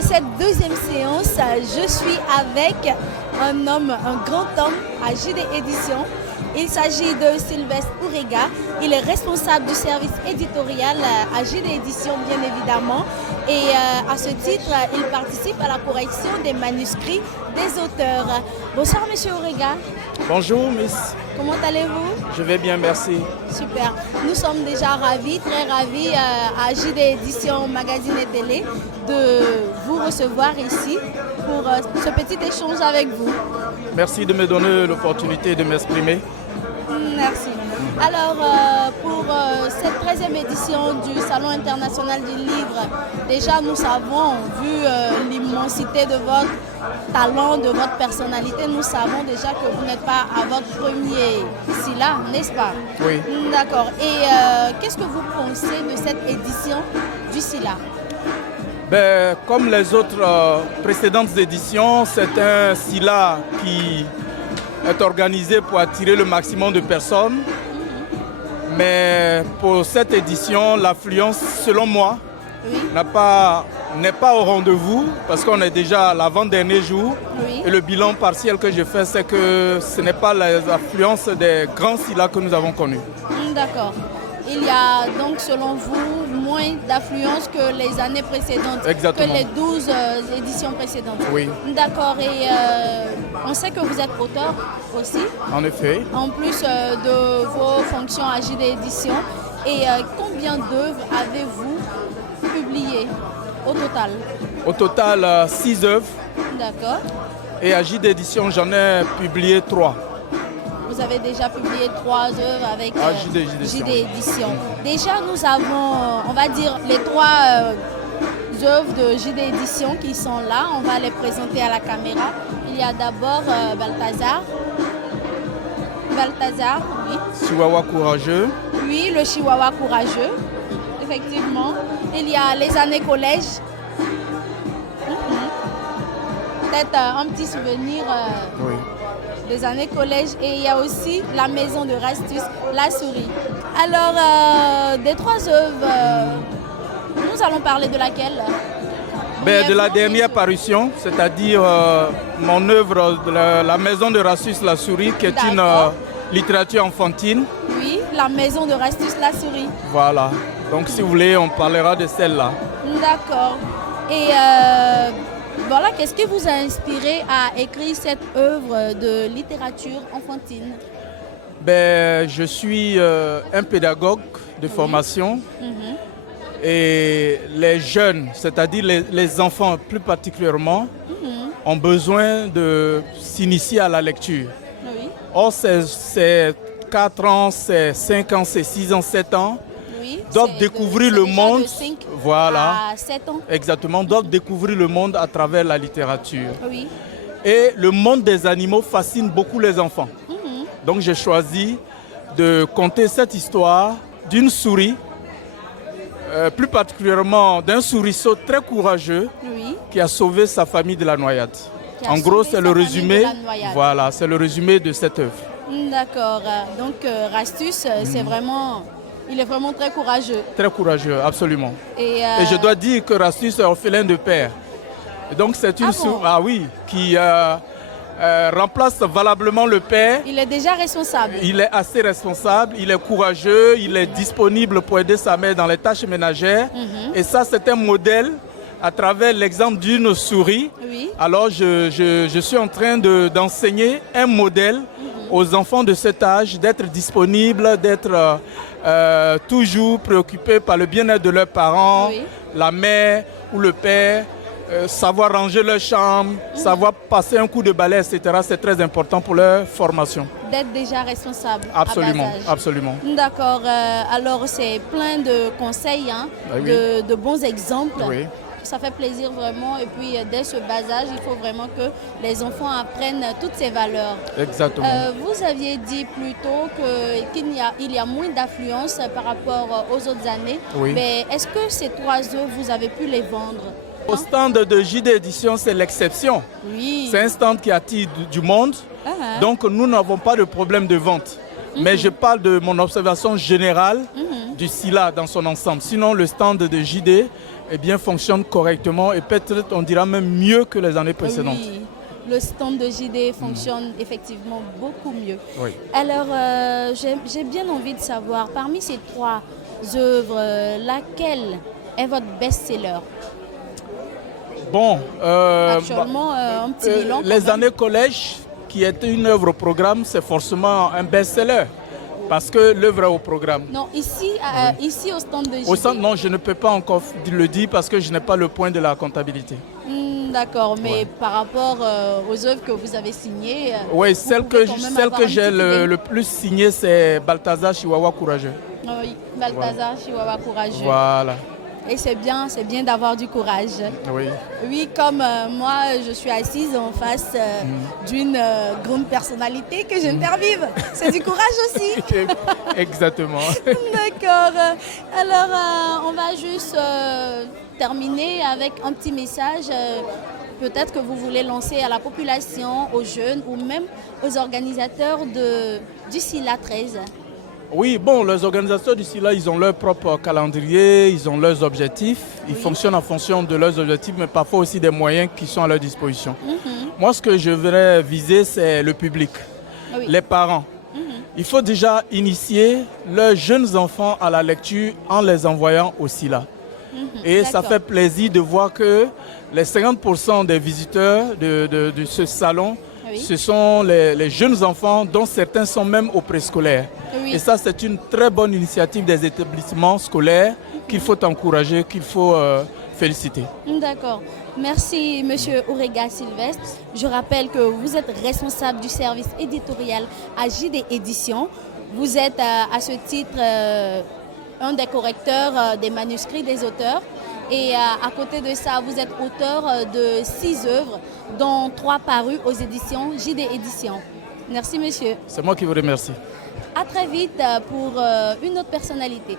cette deuxième séance, je suis avec un homme, un grand homme à JD Éditions. Il s'agit de Sylvestre Ourega. Il est responsable du service éditorial à JD Éditions, bien évidemment. Et à ce titre, il participe à la correction des manuscrits des auteurs. Bonsoir, monsieur Ourega. Bonjour, Miss. Comment allez-vous? Je vais bien, merci. Super. Nous sommes déjà ravis, très ravis à JD Éditions, magazine et télé, de vous recevoir ici pour ce petit échange avec vous. Merci de me donner l'opportunité de m'exprimer. Merci. Alors, pour cette 13e édition du Salon international du livre, déjà nous avons vu l'immensité de votre talent, de votre personnalité. Nous savons déjà que vous n'êtes pas à votre premier SILA, n'est-ce pas? Oui. D'accord. Et qu'est-ce que vous pensez de cette édition du SILA? Ben, comme les autres précédentes éditions, c'est un SILA qui est organisé pour attirer le maximum de personnes. Mais pour cette édition, l'affluence, selon moi, Oui. n'est pas au rendez-vous parce qu'on est déjà à l'avant-dernier jour. Oui. Et le bilan partiel que je fais, c'est que ce n'est pas l'affluence des grands SILA que nous avons connus. D'accord. Il y a donc, selon vous, moins d'affluence que les années précédentes, Exactement. que les 12 éditions précédentes. Oui. D'accord. Et on sait que vous êtes auteur aussi, En effet. en plus de vos fonctions à JD Éditions. Et combien d'œuvres avez-vous publiées au total? Au total, 6 œuvres. D'accord. Et à JD Éditions, j'en ai publié 3. Vous avez déjà publié 3 œuvres avec JD Éditions. Déjà, nous avons, on va dire, les 3 œuvres de JD Éditions qui sont là. On va les présenter à la caméra. Il y a d'abord Balthazar. Balthazar, oui. Chihuahua courageux. Oui, le Chihuahua courageux, effectivement. Il y a les années collège. Peut-être un petit souvenir. Oui. Des années collège, et il y a aussi la maison de Rastus, la souris. Alors, des 3 œuvres, nous allons parler de laquelle? De la dernière parution, c'est-à-dire mon œuvre de la maison de Rastus, la souris, qui est une littérature enfantine. Oui, la maison de Rastus, la souris. Voilà. Donc si vous voulez, on parlera de celle-là. D'accord. Et voilà, qu'est-ce qui vous a inspiré à écrire cette œuvre de littérature enfantine? Je suis un pédagogue de formation et les jeunes, c'est-à-dire les enfants plus particulièrement, ont besoin de s'initier à la lecture. Oui. Or, c'est 4 ans, c'est 5 ans, c'est 6 ans, 7 ans. Oui, doivent découvrir le monde. De 5 voilà. à 7 ans. Exactement, doivent découvrir le monde à travers la littérature. Oui. Et le monde des animaux fascine beaucoup les enfants. Donc j'ai choisi de conter cette histoire d'une souris, plus particulièrement d'un souriceau très courageux qui a sauvé sa famille de la noyade. En gros, c'est le résumé. Voilà, c'est le résumé de cette œuvre. D'accord. Donc Rastus, c'est vraiment, il est vraiment très courageux. Très courageux, absolument. Et je dois dire que Rastus est orphelin de père. Et donc c'est une souris qui remplace valablement le père. Il est déjà responsable. Il est assez responsable, il est courageux, il est disponible pour aider sa mère dans les tâches ménagères. Et ça, c'est un modèle à travers l'exemple d'une souris. Oui. Alors je suis en train d'enseigner un modèle aux enfants de cet âge, d'être disponibles, d'être toujours préoccupés par le bien-être de leurs parents, la mère ou le père, savoir ranger leur chambre, savoir passer un coup de balai, etc. C'est très important pour leur formation. D'être déjà responsable. Absolument, absolument. D'accord. Alors c'est plein de conseils, hein, de bons exemples. Oui. Ça fait plaisir vraiment. Et puis dès ce bas âge, il faut vraiment que les enfants apprennent toutes ces valeurs. Exactement. Vous aviez dit plus tôt qu'il y a moins d'affluence par rapport aux autres années. Oui. Mais est-ce que ces 3 œuvres, vous avez pu les vendre? Au stand de JD Éditions, c'est l'exception. Oui. C'est un stand qui attire du monde. Donc nous n'avons pas de problème de vente. Mais je parle de mon observation générale du SILA dans son ensemble. Sinon, le stand de JD fonctionne correctement et peut-être, on dira même mieux que les années précédentes. Oui, le stand de JD fonctionne effectivement beaucoup mieux. Oui. Alors, j'ai bien envie de savoir, parmi ces 3 œuvres, laquelle est votre best-seller? Bon, actuellement, un petit bilan. Les années collège, qui était une œuvre au programme, c'est forcément un best-seller. Parce que l'œuvre est au programme. Non, ici au stand de JD. Au centre, non, je ne peux pas encore le dire parce que je n'ai pas le point de la comptabilité. D'accord, mais par rapport aux œuvres que vous avez signées... Oui, celle que j'ai le plus signée, c'est Balthazar Chihuahua Courageux. Oui, Balthazar Chihuahua Courageux. Voilà. Et c'est bien d'avoir du courage. Oui. Oui, comme moi, je suis assise en face d'une grande personnalité que j'interviewe. C'est du courage aussi. Exactement. D'accord. Alors, on va juste terminer avec un petit message. Peut-être que vous voulez lancer à la population, aux jeunes ou même aux organisateurs du SILA 13. Oui, bon, les organisateurs du SILA, ils ont leur propre calendrier, ils ont leurs objectifs. Ils fonctionnent en fonction de leurs objectifs, mais parfois aussi des moyens qui sont à leur disposition. Moi, ce que je voudrais viser, c'est le public, les parents. Il faut déjà initier leurs jeunes enfants à la lecture en les envoyant au SILA. Et ça fait plaisir de voir que les 50% des visiteurs de ce salon, ce sont les jeunes enfants dont certains sont même au préscolaire. Et ça, c'est une très bonne initiative des établissements scolaires qu'il faut encourager, qu'il faut féliciter. D'accord. Merci, Monsieur Orega Sylvestre. Je rappelle que vous êtes responsable du service éditorial à JD Éditions. Vous êtes à ce titre un des correcteurs des manuscrits des auteurs. Et à côté de ça, vous êtes auteur de 6 œuvres, dont 3 parues aux éditions JD Éditions. Merci, monsieur. C'est moi qui vous remercie. À très vite pour une autre personnalité.